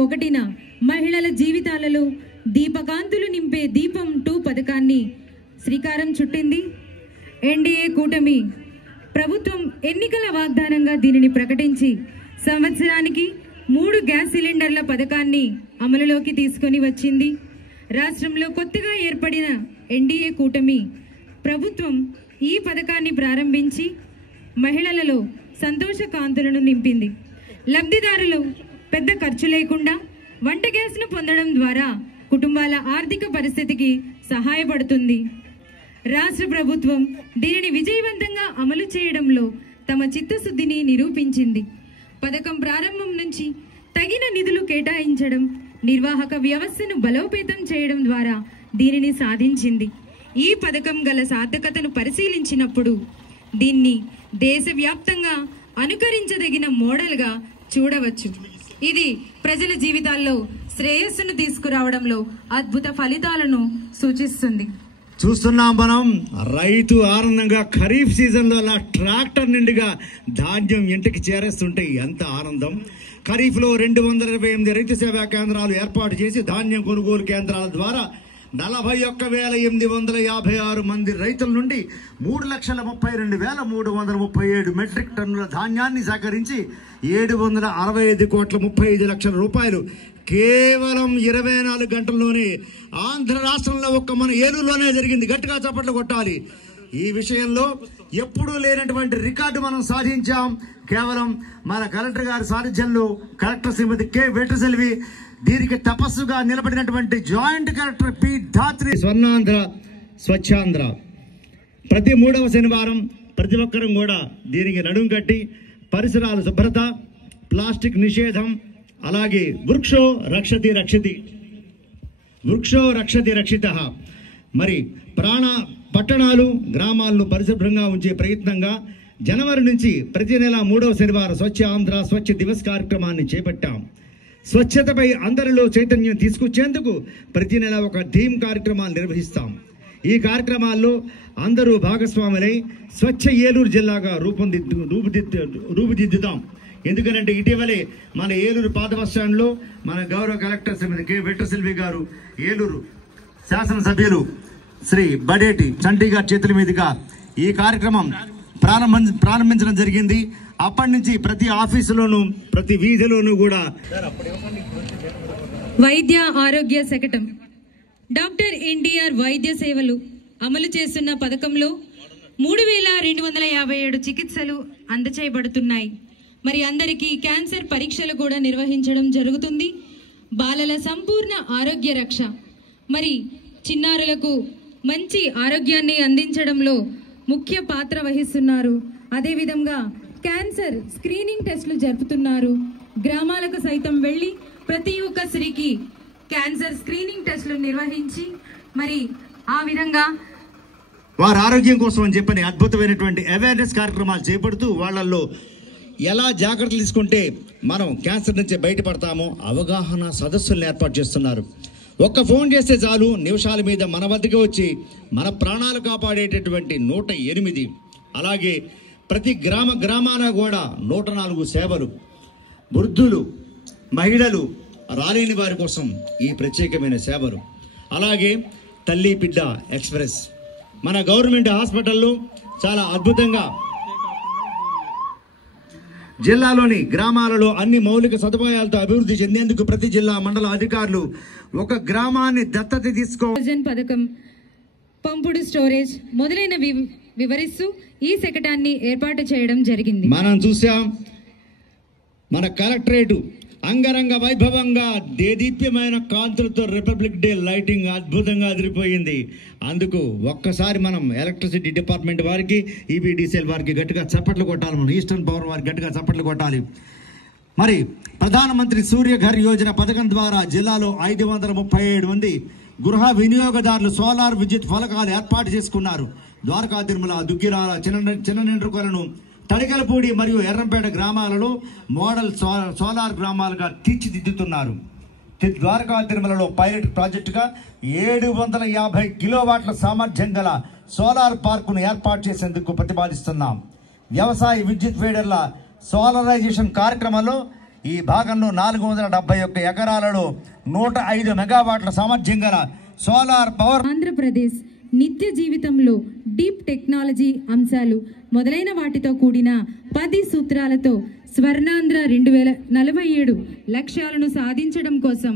ఒకటిన మహిళల జీవితాలలో దీపకాంతులు నింపే దీపం 2 పథకాన్ని శ్రీకారం చుట్టింది. ఎన్డీఏ కూటమి ప్రభుత్వం ఎన్నికల వాగ్దానంగా దీనిని ప్రకటించి సంవత్సరానికి 3 గ్యాస్ సిలిండర్ల పథకాన్ని అమలులోకి తీసుకొని వచ్చింది. రాష్ట్రంలో కొత్తగా ఏర్పడిన ఎన్డీఏ కూటమి ప్రభుత్వం ఈ పథకాన్ని ప్రారంభించి మహిళలలో సంతోష కాంతులను నింపింది. లబ్ధిదారులు పెద్ద ఖర్చు లేకుండా వంట గ్యాస్ను పొందడం ద్వారా కుటుంబాల ఆర్థిక పరిస్థితికి సహాయపడుతుంది. రాష్ట్ర ప్రభుత్వం దీనిని విజయవంతంగా అమలు చేయడంలో తమ చిత్తశుద్ధిని నిరూపించింది. పథకం ప్రారంభం నుంచి తగిన నిధులు కేటాయించడం, నిర్వాహక వ్యవస్థను బలోపేతం చేయడం ద్వారా దీనిని సాధించింది. ఈ పథకం గల సార్థకతను పరిశీలించినప్పుడు దీన్ని దేశవ్యాప్తంగా అనుకరించదగిన మోడల్గా చూడవచ్చు. ఇది ప్రజల జీవితాల్లో శ్రేయస్సును తీసుకురావడంలో అద్భుత ఫలితాలను సూచిస్తుంది. చూస్తున్నాం మనం రైతు ఆనందంగా ఖరీఫ్ సీజన్లో అలా ట్రాక్టర్ నిండుగా ధాన్యం ఇంటికి చేరేస్తుంటే ఎంత ఆనందం. ఖరీఫ్లో 228 రైతు సేవా కేంద్రాలు ఏర్పాటు చేసి ధాన్యం కొనుగోలు కేంద్రాల ద్వారా 41,856 మంది రైతుల నుండి 3,32,337 మెట్రిక్ టన్నుల ధాన్యాన్ని సేకరించి 765,35 లక్షల రూపాయలు కేవలం 24 గంటల్లోనే ఆంధ్ర రాష్ట్రంలో ఒక్క మన ఏలూరులోనే జరిగింది. గట్టిగా చప్పట్లు కొట్టాలి. ఈ విషయంలో ఎప్పుడూ లేనటువంటి రికార్డు మనం సాధించాం. కేవలం మన కలెక్టర్ గారి సారథ్యంలో కలెక్టర్ శ్రీమతి కె వెట్రిసెల్వి, దీనికి తపస్సుగా నిలబడినటువంటి జాయింట్ కలెక్టర్ పి ధాత్రి, స్వర్ణాంధ్ర స్వచ్ఛాంధ్ర ప్రతి 3వ శనివారం ప్రతి ఒక్కరం కూడా దీనికి నడుం కట్టి పరిసరాల శుభ్రత, ప్లాస్టిక్ నిషేధం, అలాగే వృక్షో రక్షతి రక్షితి, వృక్షో రక్షతి రక్షిత, మరి పట్టణాలు గ్రామాలను పరిశుభ్రంగా ఉంచే ప్రయత్నంగా జనవరి నుంచి ప్రతి నెల 3వ శనివారం స్వచ్ఛ ఆంధ్ర స్వచ్ఛ దివస్ కార్యక్రమాన్ని చేపట్టాం. స్వచ్ఛతపై అందరిలో చైతన్యం తీసుకొచ్చేందుకు ప్రతి నెల ఒక థీమ్ కార్యక్రమాలు నిర్వహిస్తాం. ఈ కార్యక్రమాల్లో అందరూ భాగస్వాములై స్వచ్ఛ ఏలూరు జిల్లాగా రూపుదిద్దుతాం. ఎందుకంటే ఇటీవలే మన ఏలూరు పాత బస్టాండ్లో మన గౌరవ కలెక్టర్ శ్రీమతి కె వెట్రిసెల్వి గారు, ఏలూరు శాసనసభ్యులు శ్రీ బడేటి చంటి గారి చేతుల మీదుగా ఈ కార్యక్రమం ప్రారంభించడం జరిగింది. అప్పటి నుంచి ప్రతి ఆఫీసులోనూ ప్రతి వీధిలోనూ కూడా వైద్య ఆరోగ్య శకటం డాక్టర్ ఎన్టీఆర్ వైద్య సేవలు అమలు చేస్తున్న పథకంలో 3,257 చికిత్సలు అందచేయబడుతున్నాయి. మరి అందరికీ క్యాన్సర్ పరీక్షలు కూడా నిర్వహించడం జరుగుతుంది. బాలల సంపూర్ణ ఆరోగ్య రక్ష, మరి చిన్నారులకు మంచి ఆరోగ్యాన్ని అందించడంలో ముఖ్య పాత్ర వహిస్తున్నారు. అదేవిధంగా క్యాన్సర్ స్క్రీనింగ్ టెస్టులు జరుపుతున్నారు. గ్రామాలకు సైతం వెళ్ళి ప్రతి ఒక్క స్త్రీకి క్యాన్సర్ స్క్రీనింగ్ టెస్టులు నిర్వహించి మరి ఆ విధంగా వారి ఆరోగ్యం కోసం అని చెప్పని అద్భుతమైనటువంటి అవేర్నెస్ కార్యక్రమాలు చేపడుతూ వాళ్ళల్లో ఎలా జాగ్రత్తలు తీసుకుంటే మనం క్యాన్సర్ నుంచి బయటపడతామో అవగాహన సదస్సులను ఏర్పాటు చేస్తున్నారు. ఒక్క ఫోన్ చేస్తే చాలు నిమిషాల మీద మన వద్దకు వచ్చి మన ప్రాణాలు కాపాడేటటువంటి 108, అలాగే ప్రతి గ్రామాన కూడా 104 సేవలు, వృద్ధులు, మహిళలు, రాలేని వారి కోసం ఈ ప్రత్యేకమైన సేవలు, అలాగే తల్లి బిడ్డ ఎక్స్ప్రెస్ మన గవర్నమెంట్ హాస్పిటల్లో చాలా అద్భుతంగా జిల్లాలోని గ్రామాలలో అన్ని మౌలిక సదుపాయాలతో అభివృద్ధి చెందేందుకు ప్రతి జిల్లా మండల అధికారులు ఒక గ్రామాన్ని దత్తత పథకం, పంపుడు స్టోరేజ్ మొదలైన వివరిస్తూ ఈ శకటాన్ని ఏర్పాటు చేయడం జరిగింది. మనం చూసాం మన కలెక్టరేటు అంగరంగ వైభవంగా దేదీప్యమైన కాంతులతో రిపబ్లిక్ డే లైటింగ్ అద్భుతంగా అదిరిపోయింది. అందుకు ఒక్కసారి మనం ఎలక్ట్రిసిటీ డిపార్ట్మెంట్ వారికి, ఈబీడీసీఎల్ వారికి గట్టిగా చప్పట్లు కొట్టాలి. మనం ఈస్టర్న్ పవర్ వారికి గట్టిగా చప్పట్లు కొట్టాలి. మరి ప్రధానమంత్రి సూర్యఘర్ యోజన పథకం ద్వారా జిల్లాలో 537 మంది గృహ వినియోగదారులు సోలార్ విద్యుత్ ఫలకాలు ఏర్పాటు చేసుకున్నారు. ద్వారకా తిరుమల, దుగ్గిరాల, చిన్ననిండ్రుకొలను, తడికలపూడి మరియు ఎర్రంపేట గ్రామాలలో మోడల్ సోలార్ గ్రామాలుగా తీర్చిదిద్దుతున్నారు. ద్వారకా తిరుమలలో పైలట్ ప్రాజెక్టుగా 750 కిలోవాట్ల సామర్థ్యం గల సోలార్ పార్కును ఏర్పాటు చేసేందుకు ప్రతిపాదిస్తున్నాం. వ్యవసాయ విద్యుత్ ఫీడర్ల సోలరైజేషన్ కార్యక్రమంలో ఈ భాగంలో 471 ఎకరాలలో 105 మెగావాట్ల సామర్థ్యం గల సోలార్ పవర్. ఆంధ్రప్రదేశ్ నిత్య జీవితంలో డీప్ టెక్నాలజీ అంశాలు మొదలైన వాటితో కూడిన 10 సూత్రాలతో స్వర్ణాంధ్ర 2047 లక్ష్యాలను సాధించడం కోసం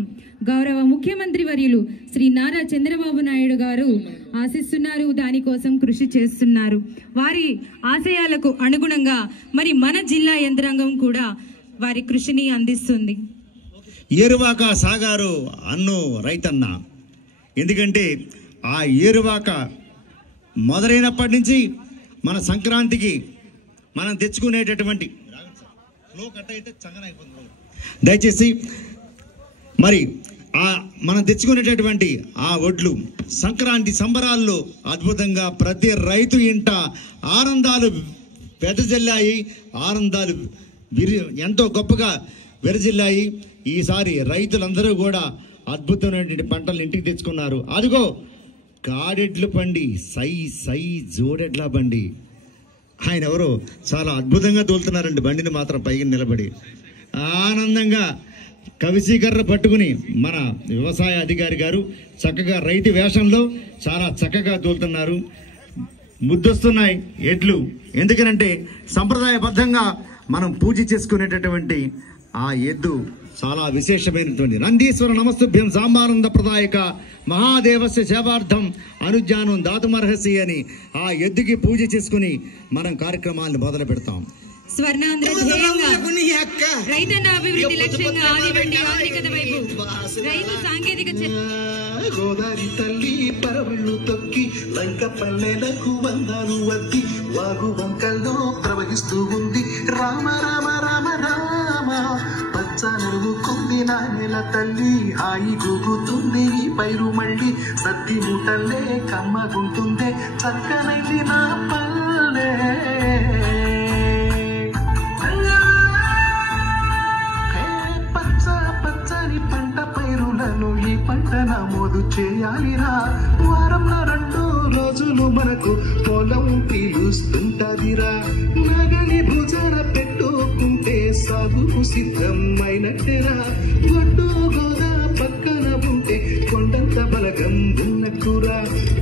గౌరవ ముఖ్యమంత్రి వర్యులు శ్రీ నారా చంద్రబాబు నాయుడు గారు ఆశిస్తున్నారు. దానికోసం కృషి చేస్తున్నారు. వారి ఆశయాలకు అనుగుణంగా మరి మన జిల్లా యంత్రాంగం కూడా వారి కృషిని అందిస్తుంది. ఏరువాక సాగారు అన్ను రైతన్న. ఎందుకంటే ఆ ఏరువాక మొదలైనప్పటి నుంచి మన సంక్రాంతికి మనం తెచ్చుకునేటటువంటి దయచేసి మరి మనం తెచ్చుకునేటటువంటి ఆ ఒడ్లు సంక్రాంతి సంబరాల్లో అద్భుతంగా ప్రతి రైతు ఇంట ఆనందాలు వెదజల్లాయి. ఆనందాలు ఎంతో గొప్పగా వెదజల్లాయి. ఈసారి రైతులందరూ కూడా అద్భుతమైనటువంటి పంటలు ఇంటికి తెచ్చుకున్నారు. అదిగో కాడెడ్లు బండి, సై సై జోడెడ్ల బండి. ఆయన ఎవరో చాలా అద్భుతంగా తోలుతున్నారండి బండిని మాత్రం పైకి నిలబడి. ఆనందంగా కవిసీకర్ర పట్టుకుని మన వ్యవసాయ అధికారి గారు చక్కగా రైతు వేషంలో చాలా చక్కగా తోలుతున్నారు. ముద్దొస్తున్నాయి ఎడ్లు. ఎందుకనంటే సంప్రదాయబద్ధంగా మనం పూజ చేసుకునేటటువంటి ఆ ఎద్దు చాలా విశేషమైనటువంటి నందీశ్వర నమస్తుభ్యం సాంబానంద ప్రదాయక మహాదేవస్య సేవార్థం అనుజ్ఞానం దాతుమర్హసి అని ఆ ఎద్దుకి పూజ చేసుకుని మనం కార్యక్రమాలను మొదలు పెడతాం. స్వర్ణాంధ్ర ధ్యేయంగా రైతన్న అభివృద్ధి లక్ష్యంగా ఆదివండి ఆధునికత వైపు రైతు సాంకేతిక గోదావరి తల్లి పరవళ్ళు తొక్కి లంక పల్లెలకు వందాలు వద్ది వాగు వంకల్లో ప్రవహిస్తూ ఉంది. రామ రామ రామ రామ పచ్చ నలుగుకుంది నా నెల తల్లి హాయి గూగుతుంది ఈ పైరు మళ్ళీ సద్ది మూటల్లే కమ్మగుంటుందే చక్కనైంది నా పల్లె. పంట పైరులను ఈ పంట నమోదు చేయాలిరా. వారంలో 2 రోజులు మనకు పొలం పీలుస్తుంటదిరా. నగలి భుజన పెట్టుకుంటే సాగుకు సిద్ధమైనట్టేరా. గొడ్డు గోదా పక్కన ఉంటే కొండంత బలగం ఉన్నట్టురా.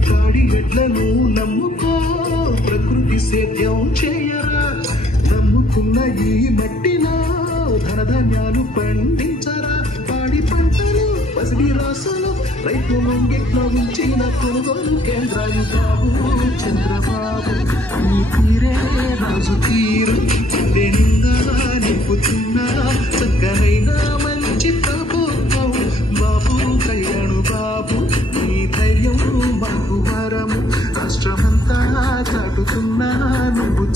కాడి ఎడ్లను నమ్ముకో ప్రకృతి సేద్యం చేయరా. నమ్ముకున్న ఈ మట్టిలో ధనధాన్యాలు పండించరా. పాడి పంటలు పసిడి రాసులు రైతు ముంగిట్లో ఉంచిన కొనుగోలు కేంద్రాలు. బాబు చంద్రబాబు నీ తీరే రాజు తీరు నిండా నింపుతున్నా చక్కనైన మంచి ప్రభుత్వం. బాబు కళ్యాణు బాబు నీ ధైర్యం మాకు వరము. రాష్ట్రమంతా చాటుతున్నా నువ్వు.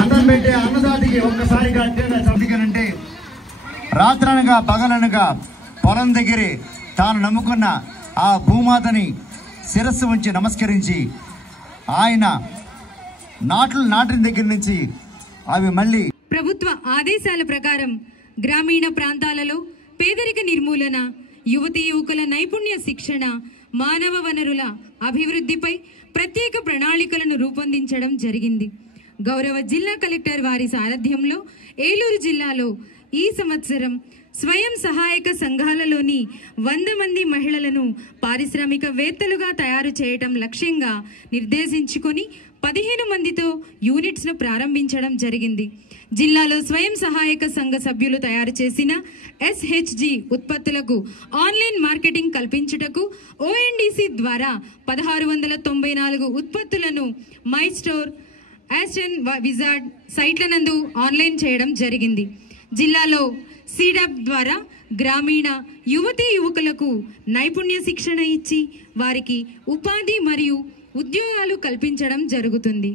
అన్నం పెట్టే అన్నదాతికి ఒక్కసారిగా చదిగానంటే రాత్రనగా పగలనగా పొలం దగ్గరే తాను నమ్ముకున్న ఆ భూమాతని శిరస్సు ఉంచి నమస్కరించి ఆయన నాటిన దగ్గర నుంచి అవి మళ్ళీ ప్రభుత్వ ఆదేశాల ప్రకారం గ్రామీణ ప్రాంతాలలో పేదరిక నిర్మూలన, యువతీ యువకుల నైపుణ్య శిక్షణ, మానవ వనరుల అభివృద్ధిపై ప్రత్యేక ప్రణాళికలను రూపొందించడం జరిగింది. గౌరవ జిల్లా కలెక్టర్ వారి సారథ్యంలో ఏలూరు జిల్లాలో ఈ సంవత్సరం స్వయం సహాయక సంఘాలలోని 100 మంది మహిళలను పారిశ్రామికవేత్తలుగా తయారు చేయటం లక్ష్యంగా నిర్దేశించుకొని 15 మందితో యూనిట్స్ను ప్రారంభించడం జరిగింది. జిల్లాలో స్వయం సహాయక సంఘ సభ్యులు తయారు చేసిన SHG ఉత్పత్తులకు ఆన్లైన్ మార్కెటింగ్ కల్పించుటకు ONDC ద్వారా 1694 ఉత్పత్తులను మై స్టోర్, యాస్టన్ విజార్డ్ సైట్ల నందు ఆన్లైన్ చేయడం జరిగింది. జిల్లాలో సీడప్ ద్వారా గ్రామీణ యువతీ యువకులకు నైపుణ్య శిక్షణ ఇచ్చి వారికి ఉపాధి మరియు ఉద్యోగాలు కల్పించడం జరుగుతుంది.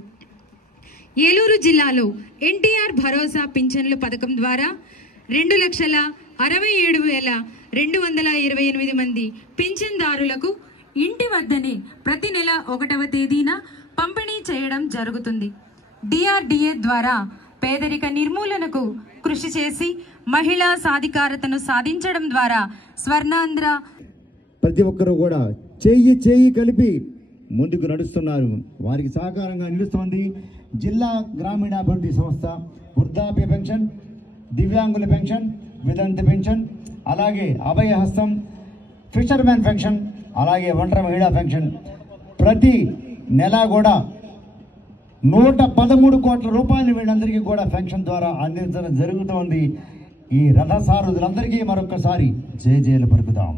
ఏలూరు జిల్లాలో NTR భరోసా పింఛన్ల పథకం ద్వారా 2,67,228 మంది పింఛన్దారులకు ఇంటి వద్దనే ప్రతి నెల 1వ తేదీన పంపిణీ చేయడం జరుగుతుంది. DRDA ద్వారా పేదరిక నిర్మూలనకు కృషి చేసి మహిళా సాధికారతను సాధించడం ద్వారా స్వర్ణాంధ్ర ప్రతి ఒక్కరూ కూడా చేయి కలిపి ముందుకు నడుస్తున్నారు. వారికి సహకారంగా నిలుస్తోంది జిల్లా గ్రామీణాభివృద్ధి సంస్థ. వృద్ధాప్య పెన్షన్, దివ్యాంగుల పెన్షన్, వితంతు పెన్షన్, అలాగే అభయహస్తం, ఫిషర్మెన్ పెన్షన్, అలాగే ఒంటరి మహిళా పెన్షన్ ప్రతి నెల కూడా 113 కోట్ల రూపాయలు వీళ్ళందరికీ కూడా పెన్షన్ ద్వారా అందించడం జరుగుతోంది. ఈ రథసారథులందరికీ మరొకసారి జయజయలు పలుకుదాం.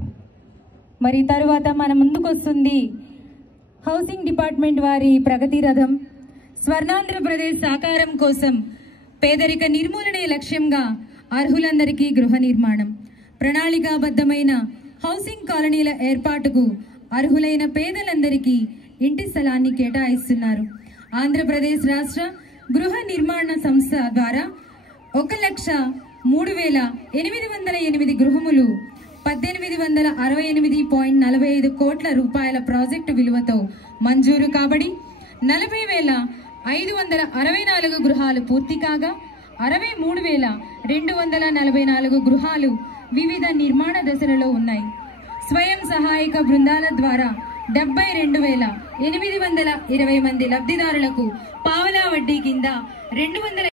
మరి తరువాత మన ముందుకు వస్తుంది హౌసింగ్ డిపార్ట్మెంట్ వారి ప్రగతి రథం. స్వర్ణాంధ్రప్రదేశ్ సాకారం కోసం పేదరిక నిర్మూలనే లక్ష్యంగా అర్హులందరికీ గృహ నిర్మాణం, ప్రణాళికాబద్ధమైన హౌసింగ్ కాలనీల ఏర్పాటుకు అర్హులైన పేదలందరికీ ఇంటి స్థలాన్ని కేటాయిస్తున్నారు. ఆంధ్రప్రదేశ్ రాష్ట్ర గృహ నిర్మాణ సంస్థ ద్వారా 1,03,808 గృహములు 1868.45 కోట్ల రూపాయల ప్రాజెక్టు విలువతో మంజూరు కాబడి 40,564 గృహాలు పూర్తి కాగా 63,244 గృహాలు వివిధ నిర్మాణ దశలలో ఉన్నాయి. స్వయం సహాయక బృందాల ద్వారా 72,820 మంది లబ్ధిదారులకు పావలా వడ్డీ కింద 200